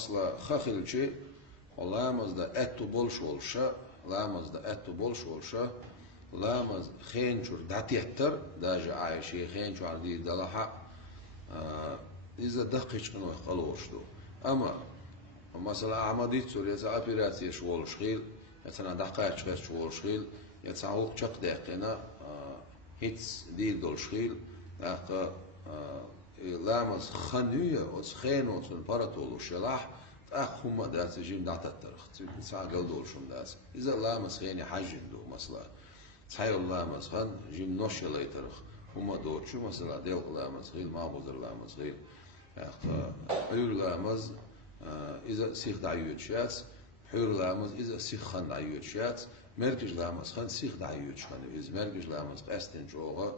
مثلا خخلشي لامز دا اتو بولش ولشا لامز دا اتو بولش ولشا لامز خينشور داتيتر داجا عايشي خينشور عندي دلحق إذا دقيق كانوا يخلوش دو أما مثلا عمديت سوريا أوبراسيون شغل شغيل يتنا دقائق شغل شغيل يتعوق شق دقيقة هيتس ديل دول شغيل دقيقة لامز خنوية وتخينو تنبرتولو شلاح أخوما داس جيم دعت الترخ تسعة جلدول شم داس إذا لامز خيني حجم دو مثلا تحيل لامز خن جيم نوش لا يترخ هما دول شو مثلا ديل لامز خيل ما بودر لامز خيل حيور لامز إذا سيخ دعيوت شاتس حيور لامز إذا سيخ خن دعيوت شاتس مركز لامز خن سيخ دعيوت شخن إذا مركز لامز قاستن جوغا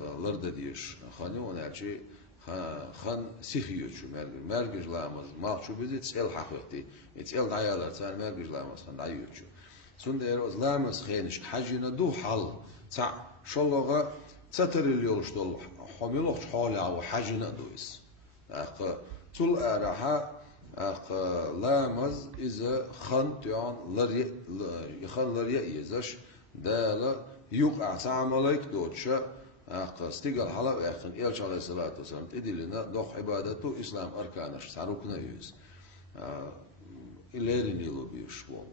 لرد ديش خاني ونعشي خان سيخ يوتشو مركز لامز ما شو بدي تسأل حقيقتي تسأل دعيالات سان مركز لامز خن دعيوتشو سندير از لامز خينش حاجينا دو حل تاع شلوغا تتر اليولش دول حملوش حالي أو حاجينا دويس تول أراها لامز إذا خن تيان لري يخن لري يزش دالا يوقع تعملك دوتشا استيقال حلا أخن إيش عليه الصلاة والسلام تدي لنا دوخ عبادته إسلام أركانش تعرفنا يوز إلى رنيلو بيشوم